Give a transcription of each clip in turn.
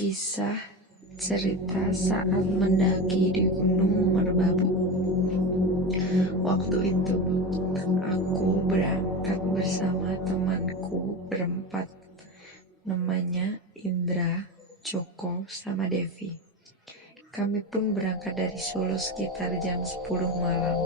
Kisah cerita saat mendaki di Gunung Merbabu. Waktu itu aku berangkat bersama temanku berempat. Namanya Indra, Joko, sama Devi. Kami pun berangkat dari Solo sekitar jam 10 malam.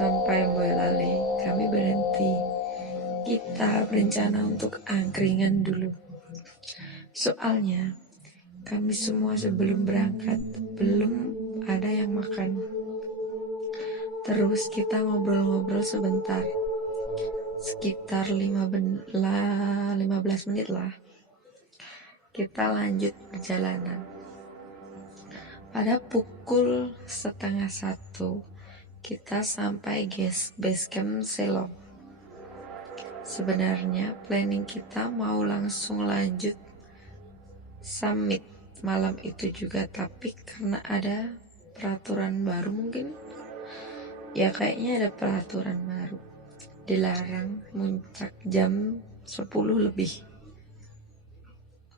Sampai Boyolali kami berhenti. Kita berencana untuk angkringan dulu. Soalnya kami semua sebelum berangkat belum ada yang makan. Terus kita ngobrol-ngobrol sebentar, sekitar 15 menit lah. Kita lanjut perjalanan. Pada pukul 12:30 kita sampai base camp Selo. Sebenarnya planning kita mau langsung lanjut summit malam itu juga, tapi karena ada peraturan baru, mungkin ya kayaknya ada peraturan baru, dilarang muncak jam 10 lebih.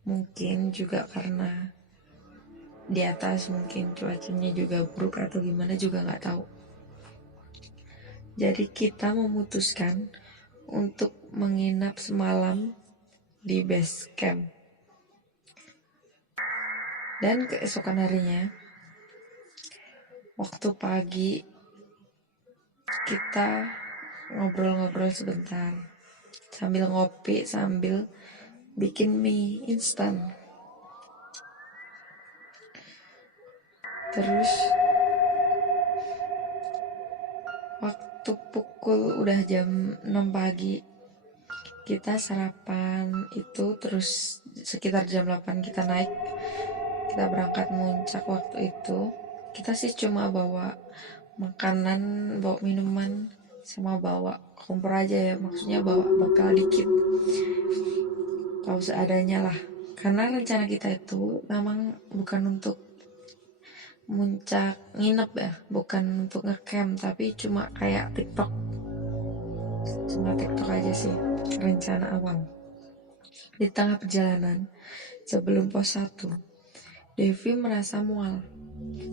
Mungkin juga karena di atas mungkin cuacanya juga buruk atau gimana juga nggak tahu. Jadi kita memutuskan untuk menginap semalam di base camp. Dan keesokan harinya, waktu pagi, kita ngobrol-ngobrol sebentar sambil ngopi, sambil bikin mie instan. Terus waktu pukul udah jam 6 pagi, kita sarapan itu, terus sekitar jam 8 kita naik. Kita berangkat muncak. Waktu itu kita sih cuma bawa makanan, bawa minuman, sama bawa kompor aja ya, maksudnya bawa bekal dikit, tahu seadanya lah. Karena rencana kita itu memang bukan untuk muncak nginep ya, bukan untuk ngecamp, tapi cuma kayak TikTok aja sih rencana awal. Di tengah perjalanan sebelum pos 1, Devi merasa mual.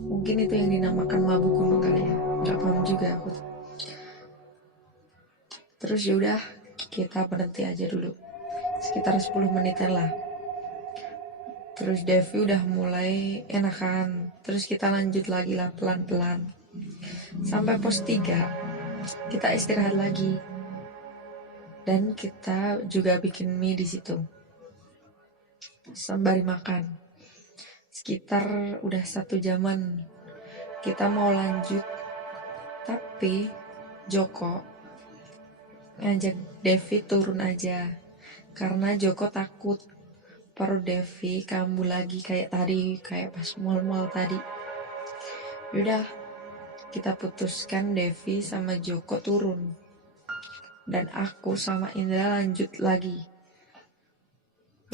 Mungkin itu yang dinamakan mabuk gunung kali ya, nggak paham juga aku. Terus yaudah kita berhenti aja dulu sekitar 10 menitan lah. Terus Devi udah mulai enakan, terus kita lanjut lagi lah pelan-pelan sampai pos 3. Kita istirahat lagi dan kita juga bikin mie di situ sembari makan. Sekitar udah 1 jaman kita mau lanjut, tapi Joko ngajak Devi turun aja karena Joko takut perut Devi kambuh lagi kayak tadi, kayak pas mal-mal tadi. Yaudah, kita putuskan Devi sama Joko turun dan aku sama Indra lanjut lagi.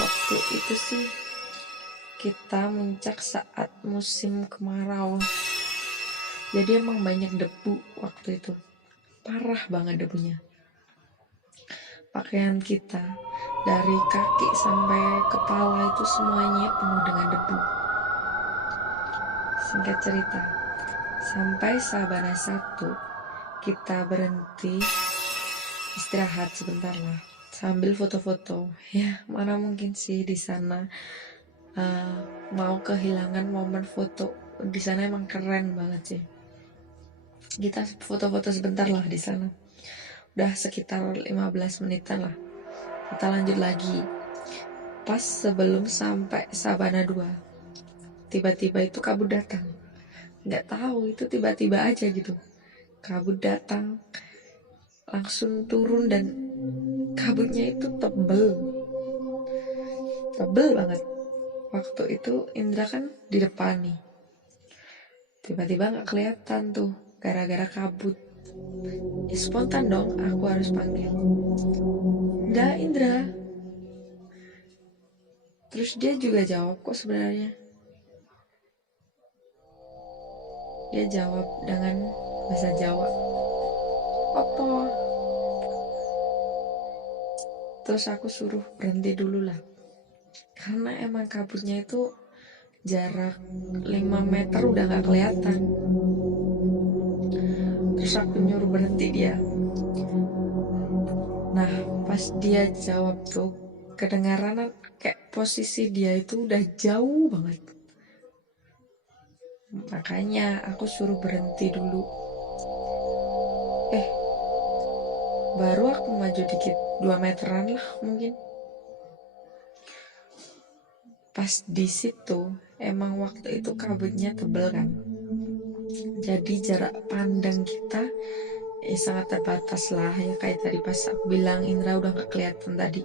Waktu itu sih kita muncak saat musim kemarau, jadi emang banyak debu waktu itu, parah banget debunya. Pakaian kita dari kaki sampai kepala itu semuanya penuh dengan debu. Singkat cerita, sampai Sabana 1 kita berhenti istirahat sebentar lah sambil foto-foto. Ya mana mungkin sih di sana mau kehilangan momen foto. Di sana emang keren banget sih. Kita foto-foto sebentar lah di sana. Udah sekitar 15 menitan lah. Kita lanjut lagi. Pas sebelum sampai Sabana 2, tiba-tiba itu kabut datang. Nggak tahu, itu tiba-tiba aja gitu. Kabut datang, langsung turun, dan kabutnya itu tebel banget. Waktu itu Indra kan di depan nih, tiba-tiba nggak kelihatan tuh gara-gara kabut. Ya, spontan dong aku harus panggil, Indra. Terus dia juga jawab kok sebenarnya. Dia jawab dengan bahasa Jawa, "Opo?" Terus aku suruh berhenti dulu lah. karena emang kabutnya itu jarak 5 meter udah gak kelihatan. Terus aku nyuruh berhenti dia. Nah pas dia jawab tuh kedengaran kayak posisi dia itu udah jauh banget. Makanya aku suruh berhenti dulu. Baru aku maju dikit, 2 meteran lah mungkin. Pas di situ emang waktu itu kabutnya tebel kan, jadi jarak pandang kita sangat terbatas lah ya, kayak tadi pas aku bilang Indra udah gak kelihatan tadi.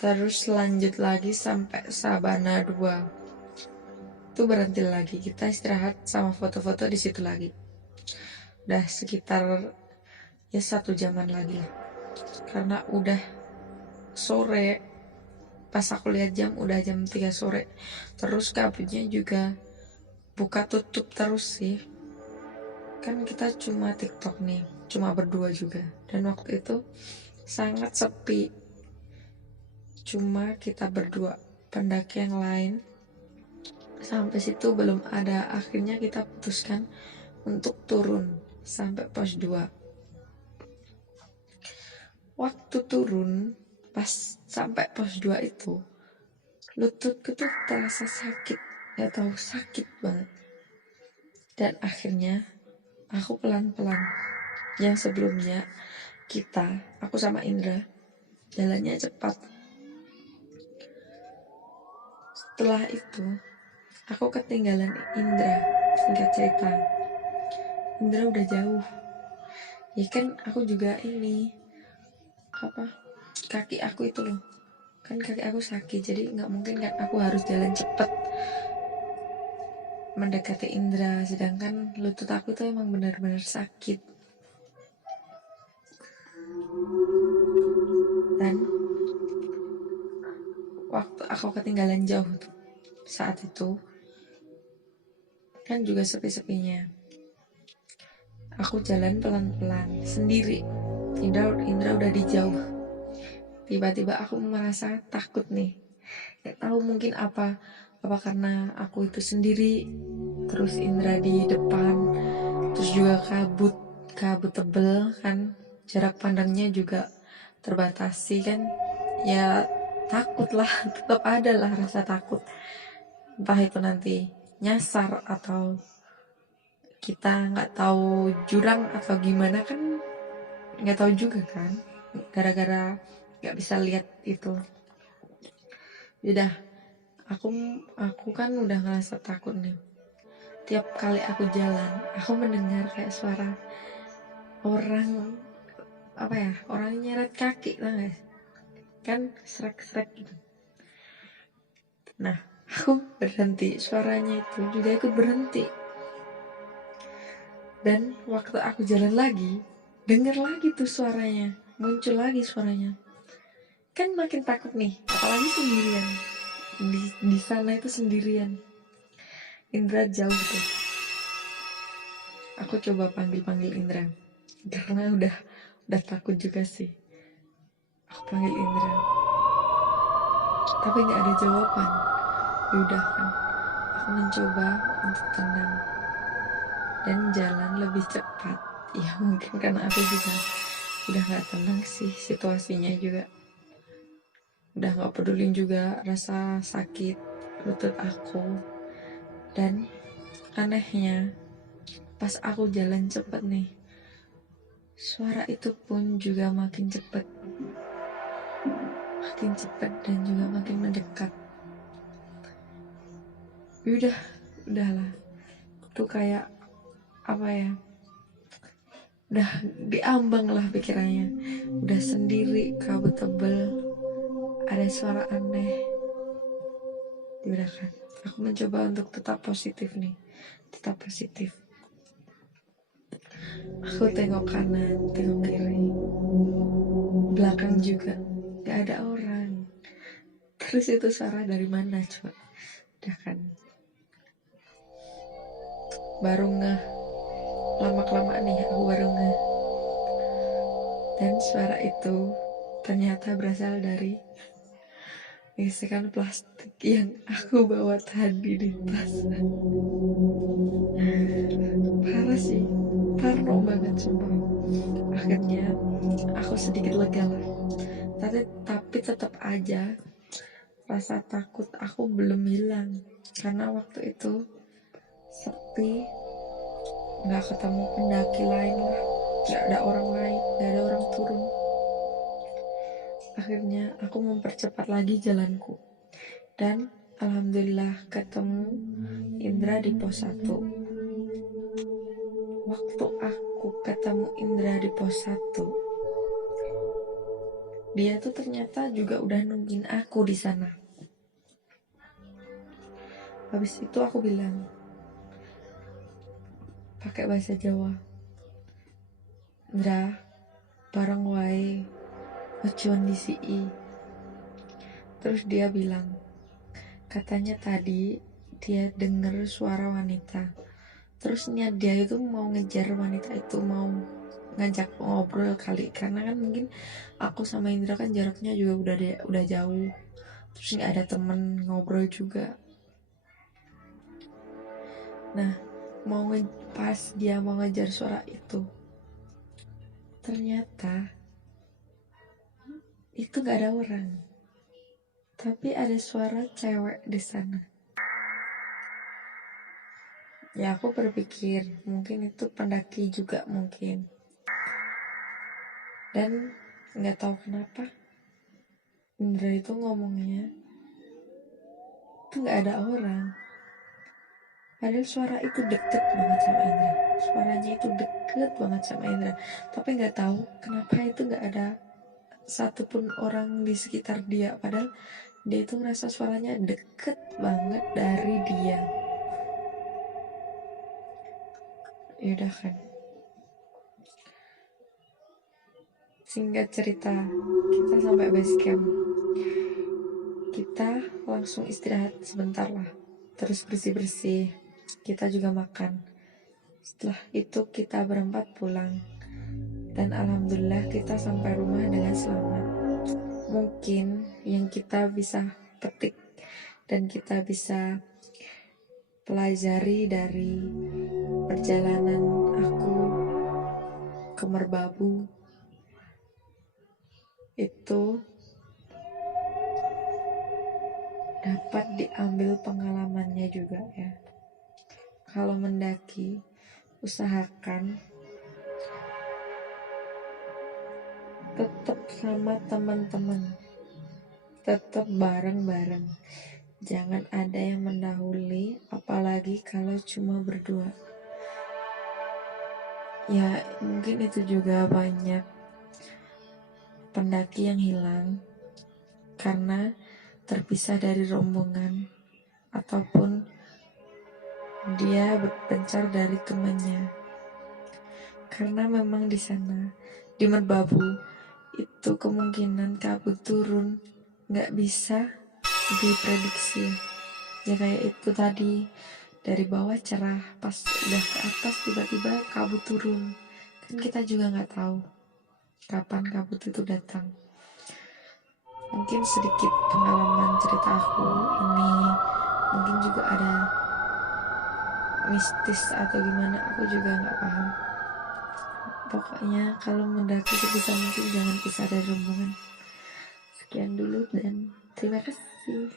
Terus lanjut lagi sampai Sabana 2 itu berhenti lagi, kita istirahat sama foto-foto di situ lagi. Udah sekitar ya 1 jaman lagi lah, karena udah sore. Pas aku lihat jam udah jam 3 sore. Terus kabutnya juga buka tutup terus sih. Kan kita cuma TikTok nih, cuma berdua juga. Dan waktu itu sangat sepi, cuma kita berdua. Pendaki yang lain sampai situ belum ada. Akhirnya kita putuskan untuk turun sampai pos 2. Waktu turun, pas sampai pos 2 itu lututku tuh terasa sakit, gak tahu sakit banget. Dan akhirnya aku pelan-pelan. Yang sebelumnya aku sama Indra jalannya cepat. Setelah itu aku ketinggalan Indra. Singkat cerita, Indra udah jauh. Ya kan aku juga ini kaki aku itu loh, kan kaki aku sakit, jadi nggak mungkin kan aku harus jalan cepet mendekati Indra, sedangkan lutut aku tuh emang benar-benar sakit. Dan waktu aku ketinggalan jauh tuh, saat itu kan juga sepi-sepinya, aku jalan pelan-pelan sendiri. Indra udah di jauh. Tiba-tiba aku merasa takut nih. Gak tahu mungkin apa karena aku itu sendiri, terus Indra di depan, terus juga kabut tebel kan, jarak pandangnya juga terbatasi kan, ya takut lah. Tetap ada lah rasa takut, entah itu nanti nyasar atau kita nggak tahu jurang atau gimana kan, nggak tahu juga kan, gara-gara nggak bisa lihat itu. Udah, aku kan udah ngerasa takut nih. Tiap kali aku jalan, aku mendengar kayak suara orang orang nyeret kaki, tau gak? Kan srek-srek gitu. Nah, aku berhenti, suaranya itu juga ikut berhenti. Dan waktu aku jalan lagi, denger lagi tuh suaranya, muncul lagi suaranya. Kan makin takut nih, apalagi sendirian. Di sana itu sendirian. Indra jauh tuh. Aku coba panggil Indra, karena udah takut juga sih. Aku panggil Indra, tapi nggak ada jawaban. Yaudah kan, aku mencoba untuk tenang dan jalan lebih cepat. Ya mungkin karena aku juga udah nggak tenang sih, situasinya juga udah nggak pedulin juga rasa sakit lutut aku. Dan anehnya, pas aku jalan cepet nih, suara itu pun juga makin cepet dan juga makin mendekat. Udahlah, tuh kayak udah diambang lah pikirannya, udah sendiri, kabut tebel, ada suara aneh. Udah kan, aku mencoba untuk tetap positif. Aku tengok kanan, tengok kiri, belakang juga gak ada orang. Terus itu suara dari mana coba? Udah kan, baru ngeh, lama-kelamaan nih aku baru ngeh. Dan suara itu ternyata berasal dari gesekan plastik yang aku bawa tadi di tas. Parah sih, parno banget sumpah. Akhirnya aku sedikit lega lah, tapi tetap aja rasa takut aku belum hilang, karena waktu itu sepi, nggak ketemu pendaki lain lah, nggak ada orang lain, nggak ada orang turun. Akhirnya aku mempercepat lagi jalanku, dan alhamdulillah ketemu Indra di pos 1. Waktu aku ketemu Indra di pos 1, dia tuh ternyata juga udah nungguin aku di sana. Habis itu aku bilang pakai bahasa Jawa, Indra, bareng wae, ojo ndisiki. Terus dia bilang, katanya tadi dia denger suara wanita. Terus niat dia itu mau ngejar wanita itu, mau ngajak ngobrol kali, karena kan mungkin aku sama Indra kan jaraknya juga udah jauh, terus nggak ada temen ngobrol juga. Nah, pas dia mau ngejar suara itu, ternyata itu nggak ada orang, tapi ada suara cewek di sana. Ya aku berpikir mungkin itu pendaki juga mungkin. Dan nggak tahu kenapa Indra itu ngomongnya itu nggak ada orang. Padahal suara itu deket banget sama Indra. Suaranya itu deket banget sama Indra. Tapi nggak tahu kenapa itu nggak ada satupun orang di sekitar dia. Padahal dia itu ngerasa suaranya deket banget dari dia. Yaudah kan. Singkat cerita, kita sampai base camp. Kita langsung istirahat sebentar lah. Terus bersih-bersih. Kita juga makan. Setelah itu kita berempat pulang. Dan alhamdulillah kita sampai rumah dengan selamat. Mungkin yang kita bisa petik dan kita bisa pelajari dari perjalanan aku ke Merbabu itu dapat diambil pengalamannya juga ya. Kalau mendaki, usahakan tetap sama teman-teman, tetap bareng-bareng. Jangan ada yang mendahului, apalagi kalau cuma berdua. Ya mungkin itu juga banyak pendaki yang hilang karena terpisah dari rombongan ataupun dia berpencar dari temannya. Karena memang di sana di Merbabu itu kemungkinan kabut turun nggak bisa diprediksi. Ya kayak itu tadi, dari bawah cerah, pas udah ke atas tiba-tiba kabut turun. Kan kita juga nggak tahu kapan kabut itu datang. Mungkin sedikit pengalaman cerita aku ini, mungkin juga ada mistis atau gimana, aku juga nggak paham. Pokoknya kalau mendaki sebisa mungkin jangan pisah dari rombongan. Sekian dulu dan terima kasih.